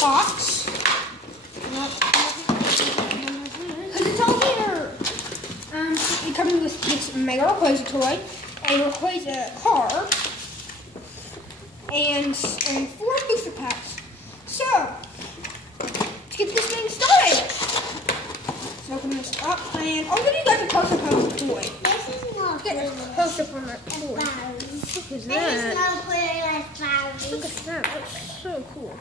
box. Because it's all here. It comes with this Mega Rayquaza toy, a Rayquaza card, and 4 booster packs. So, let's get this thing started. Let's open this up, and I'll give you guys a close-up on the toy. This is not Get a close-up on that toy. Look at This that. is not pretty like flowers. Look at that. That's so cool.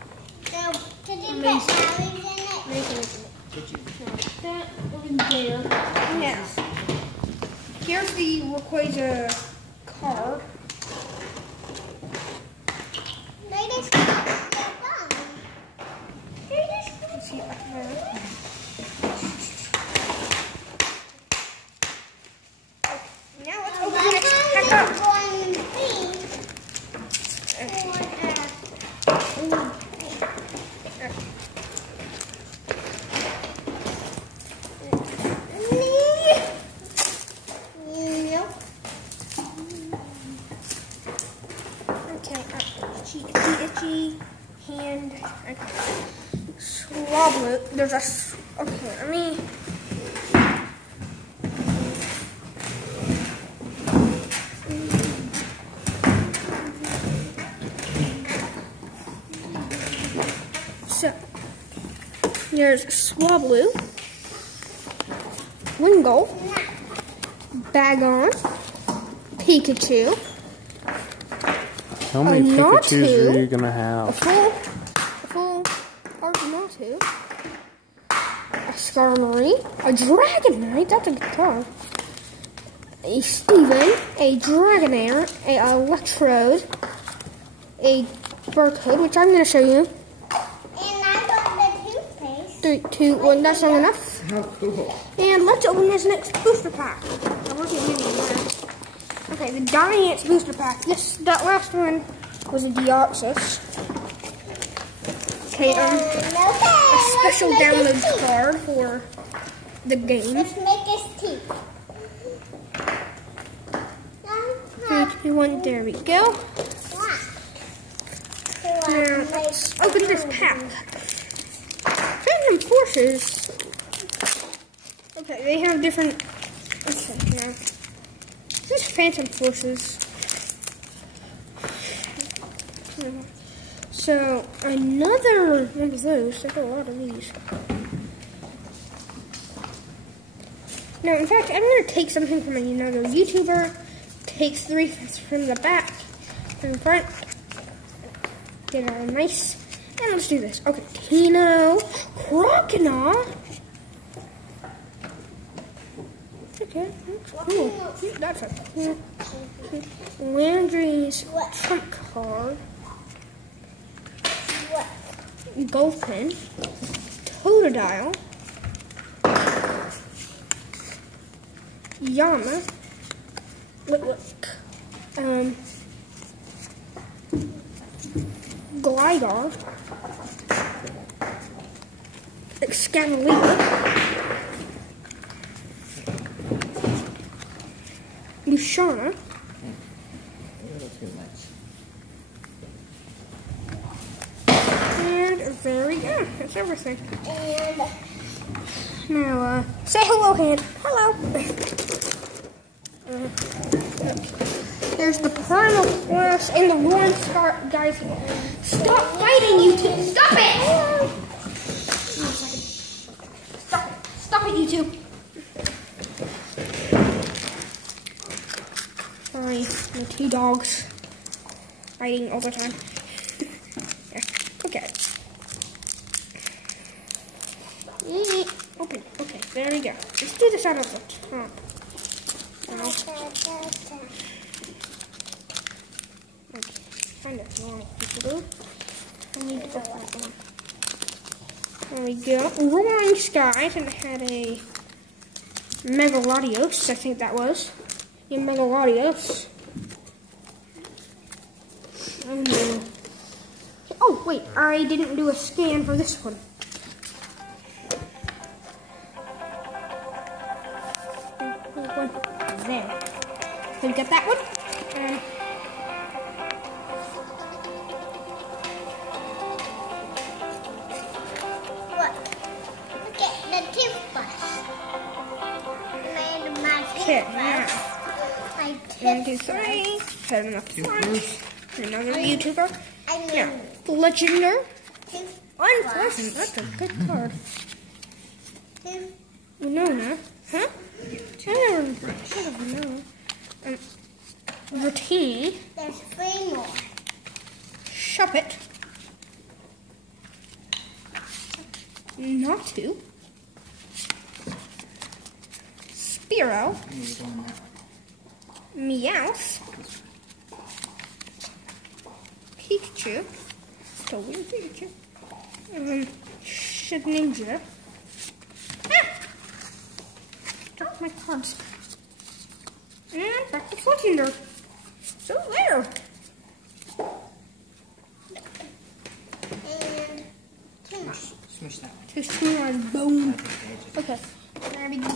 So, could you put flowers in it? That over there. Now, here's the Rayquaza card. They just got their phone. Let's see back there. Now let's open the next pack up. Itchy hand. Okay. Swablu. There's a. Okay, let me. So, there's Swablu, Wingull, Bagon, Pikachu. How many Pikachus Natu, are you gonna have? a full Argonautu, a Skarmory, a Dragonite, that's a good card, a Steven, a Dragonair, a Electrode, a Barcode, which I'm going to show you. And I got the toothpaste. 3, 2, 1, that's not enough. How cool. And let's open this next booster pack. I'm looking at you. Okay, the Giants booster pack. That last one was a Deoxys. Okay, a special download card for the game. Let's make his teeth. 3, 2, 1, there we go. Now, let's open this pack. Phantom Forces. Okay, they have different. Okay, yeah. This is Phantom Forces. So, another one of those. There's a lot of these. Now, in fact, I'm going to take something from another YouTuber. Takes 3 from the back, from the front. Get it all nice. And let's do this. Okay, Tino, Croconaw. Okay, that's cool. That's a cool. Landry's trump card. Golfin. Totodile. Yama. Look. Gligar. Excalibur. Lushana. And there we go. That's everything. And now, say hello, hand. Hello. There's the Primal Flash and the Roaring Star. Guys, stop fighting, you two. Stop it! Stop it, you two. Sorry, the 2 dogs fighting all the time. Yeah, okay. Open. Okay, there we go. Let's do this out of the top. Okay, kind of wrong people. I need to put that one. There we go. Roaring Skies, and it had a Mega Latios, I think that was. Yeah, Mega Latios. Oh no. Oh wait, I didn't do a scan for this one. There. So we got that one. Okay, now. I 1, 2, tipped 3. Put him up front. Another YouTuber. I Now, knew. the Legender. Two, Unpleasant. That's a good card. two, Winona. Huh? I never heard of Winona. Dratini. there's 3 more. Shuppet. Natu. Spearow. Meowth. Pikachu. It's a weird Pikachu. Shedinja. Ah! Drop my cards. And back to Fletchinder. So there. And 2 more. Smush that one. Just two on boom. Okay. There we go. Now,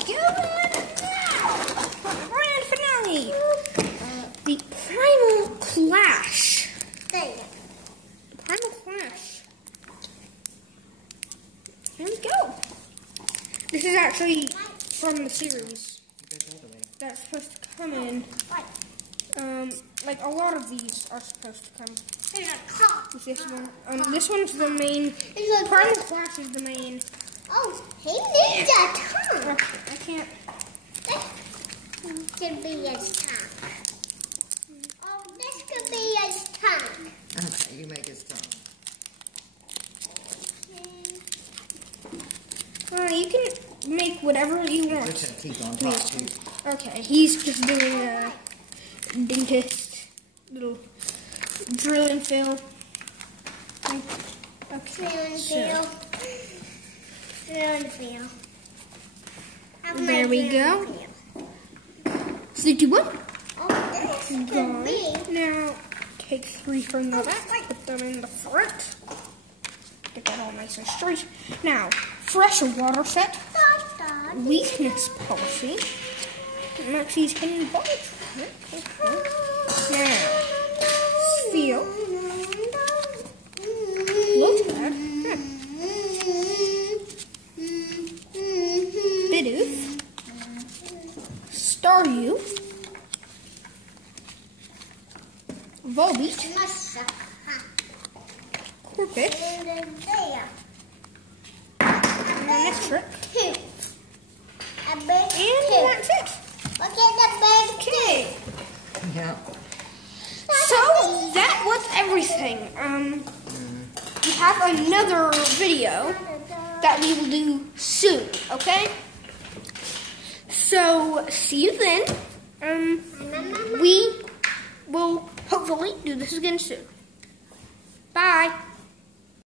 for the grand finale. The Primal Clash. There. The Primal Clash. Here we go. This is actually from the series It goes all the way. that's supposed to come in. Like a lot of these are supposed to come. There's a cop. This one. This one's the main. There's a Primal Clash is the main. Oh, he needs a tongue. I can't. This could be his tongue. Oh, this could be his tongue. Okay, you make his tongue. You can make whatever you Put want. your teeth on top too. Okay, he's just doing a dentist little drill and fill. Okay, so there we go. 61. Oh, this could Gone. be. Now take 3 from the back, put them in the front. Get that all nice and straight. Now, fresh water set, weakness policy, Maxie's hidden ball trap. Now, feel, looks bad. Bidoof, Staryu, Volbeat, Corpus, Manectric, and that's it. Look at the big Okay. Yeah. So that was everything. We have another video that we will do soon, okay? So see you then. We will hopefully do this again soon. Bye.